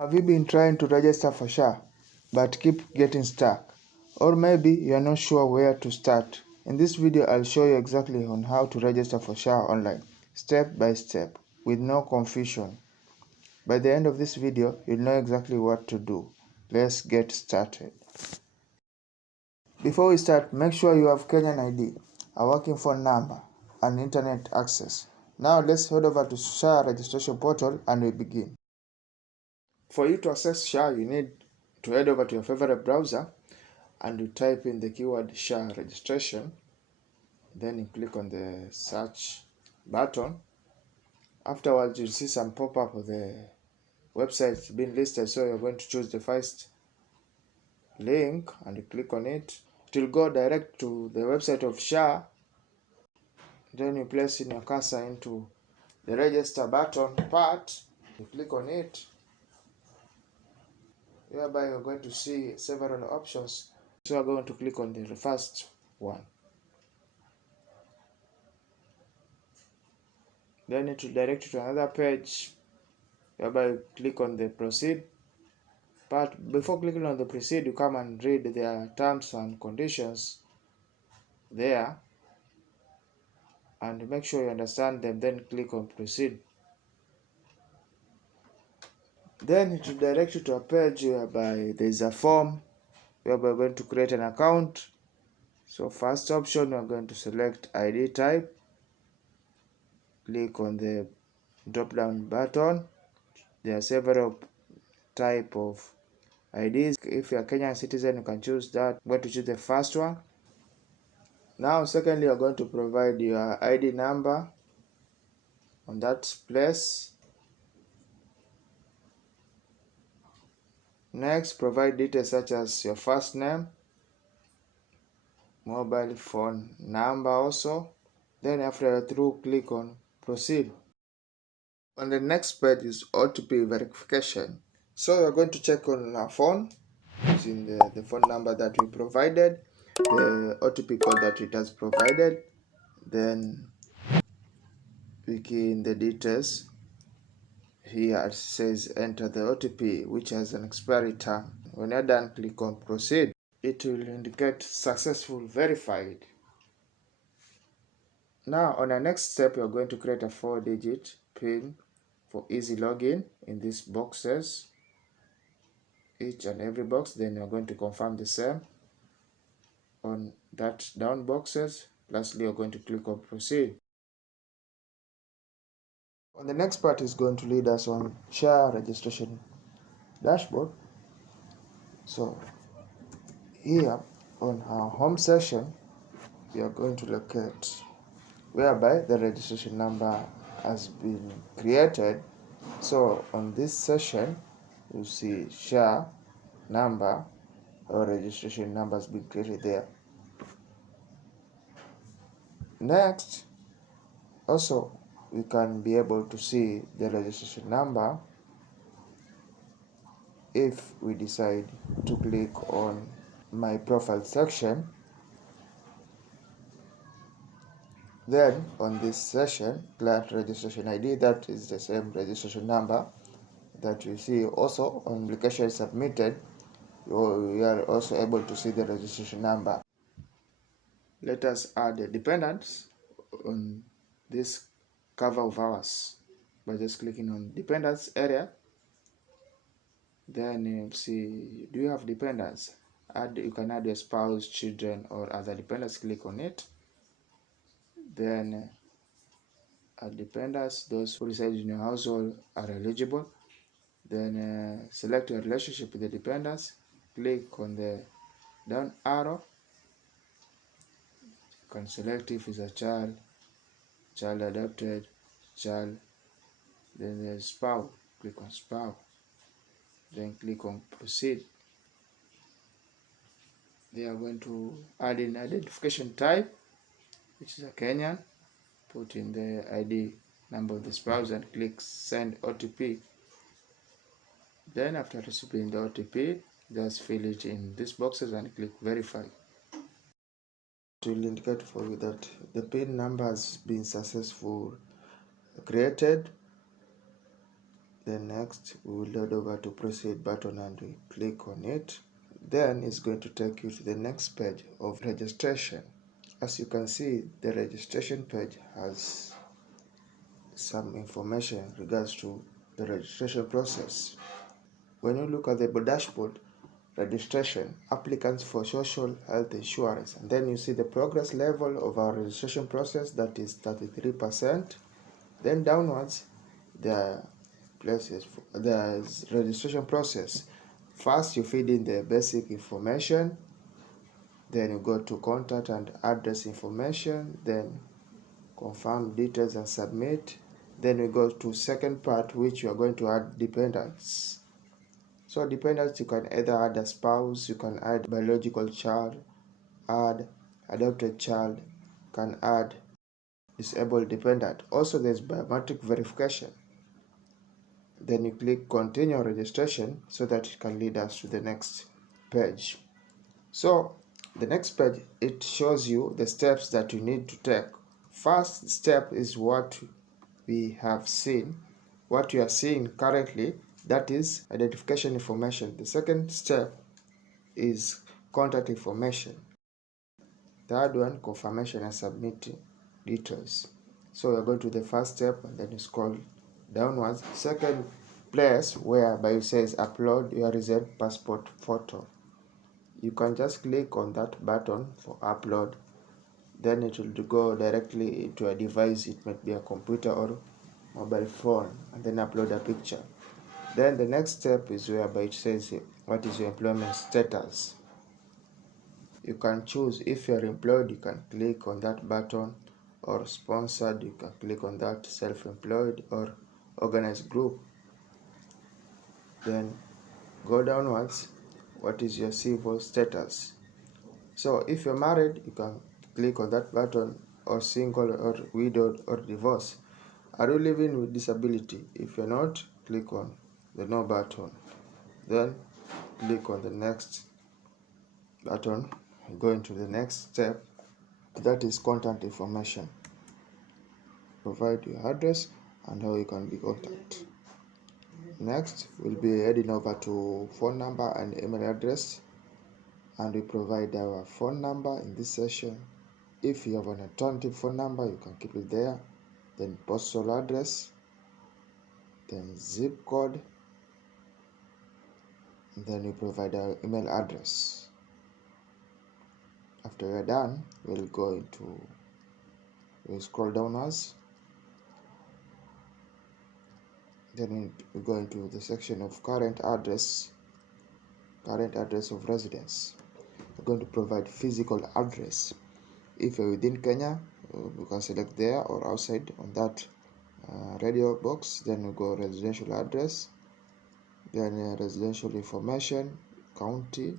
Have you been trying to register for SHA but keep getting stuck? Or maybe you are not sure where to start. In this video, I'll show you exactly on how to register for SHA online, step by step, with no confusion. By the end of this video, you'll know exactly what to do. Let's get started. Before we start, make sure you have Kenyan ID, a working phone number, and internet access. Now let's head over to SHA Registration portal and we begin. For you to access SHA, you need to head over to your favorite browser and you type in the keyword SHA Registration. Then you click on the search button. Afterwards, you'll see some pop-up of the websites being listed, so you're going to choose the first link and you click on it. It will go direct to the website of SHA. Then you place in your cursor into the register button part. You click on it. Hereby you're going to see several options. So I'm going to click on the first one. Then it will direct you to another page. Hereby you click on the proceed. But before clicking on the proceed, you come and read their terms and conditions there. And make sure you understand them, then click on proceed. Then it will direct you to a page whereby there is a form whereby we're going to create an account. So first option, we're going to select ID type. Click on the drop down button. There are several type of IDs. If you're a Kenyan citizen, you can choose that. I'm going to choose the first one. Now secondly, you're going to provide your ID number on that place. Next, provide details such as your first name, mobile phone number also. Then after you're through, click on proceed. On the next page is OTP verification. So you're going to check on our phone using the phone number that we provided, the OTP code that it has provided. Then we key in the details. Here it says enter the OTP, which has an expiry term. When you're done, click on proceed. It will indicate successful verified. Now on our next step, you're going to create a 4-digit PIN for easy login in these boxes, each and every box. Then you're going to confirm the same on that down boxes. Lastly, you're going to click on proceed. On the next part is going to lead us on SHA registration dashboard. So here on our home section, we are going to locate whereby the registration number has been created. So on this session, you see SHA number or registration number has been created there. Next, also we can be able to see the registration number if we decide to click on my profile section. Then on this session, client registration ID, that is the same registration number that we see also on application submitted. We are also able to see the registration number. Let us add the dependents on this cover of ours by just clicking on dependents area. Then you see, do you have dependents? You can add your spouse, children, or other dependents. Click on it. Then add dependents. Those who reside in your household are eligible. Then select your relationship with the dependents. Click on the down arrow. You can select if it's a child adopted, child. Then there's spouse. Click on spouse. Then click on proceed. They are going to add in identification type, which is a Kenyan. Put in the ID number of the spouse and click send OTP. Then after receiving the OTP, just fill it in these boxes and click verify. It will indicate for you that the PIN number has been successfully created. Then next we will load over to proceed button and we click on it. Then it's going to take you to the next page of registration. As you can see, the registration page has some information in regards to the registration process. When you look at the dashboard, registration, applicants for social health insurance, and then you see the progress level of our registration process, that is 33%. Then downwards, the places the registration process. First, you feed in the basic information, then you go to contact and address information, then confirm details and submit. Then we go to second part, which you are going to add dependents. So dependents, you can either add a spouse, you can add biological child, add adopted child, can add disabled dependent. Also, there's biometric verification. Then you click continue registration so that it can lead us to the next page. So the next page, it shows you the steps that you need to take. First step is what we have seen, what you are seeing currently, that is identification information. The second step is contact information. Third one, confirmation and submitting details. So we're going to the first step and then you scroll downwards. Second place whereby it says upload your recent passport photo. You can just click on that button for upload. Then it will go directly into a device. It might be a computer or mobile phone, and then upload a picture. Then the next step is whereby it says what is your employment status. You can choose if you're employed, you can click on that button, or sponsored, you can click on that, self-employed or organized group. Then go downwards, what is your civil status. So if you're married, you can click on that button, or single or widowed or divorced. Are you living with disability? If you're not, click on the no button. Then click on the next button. Go into the next step, that is contact information. Provide your address and how you can be contacted. Next, we'll be heading over to phone number and email address, and we provide our phone number in this session. If you have an alternative phone number, you can keep it there. Then postal address, then zip code, and then we provide our email address. After we're done, we'll scroll downwards. Then we go into the section of current address of residence. We're going to provide physical address. If you're within Kenya, you can select there, or outside on that radio box. Then we go residential address, then residential information, county.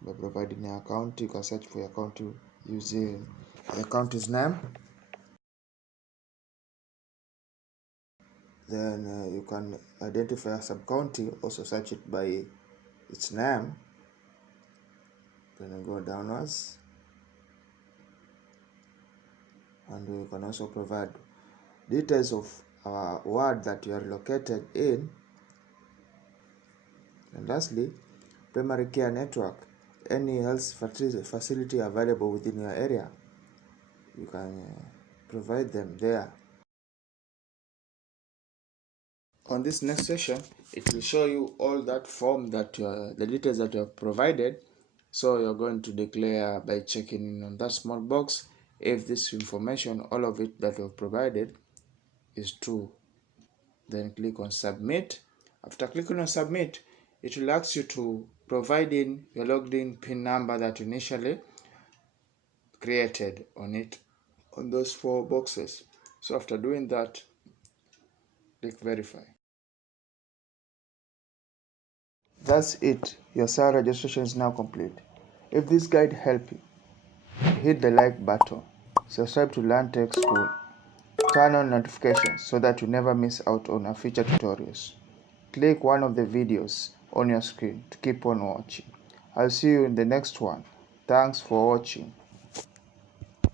By providing a county, you can search for your county using the county's name. Then you can identify a sub-county, also search it by its name. Then you go downwards, and you can also provide details of our ward that you are located in. And lastly, primary care network, any health facility available within your area, you can provide them there. On this next session, it will show you all that form that the details that you have provided. So you're going to declare by checking in on that small box if this information, all of it that you have provided, is true. Then click on submit. After clicking on submit, it will ask you to provide in your logged in PIN number that you initially created on those 4 boxes. So after doing that, click verify. That's it. Your SHA registration is now complete. If this guide helped you, hit the like button, subscribe to Learn Tech School, turn on notifications so that you never miss out on our future tutorials. Click one of the videos on your screen to keep on watching. I'll see you in the next one. Thanks for watching.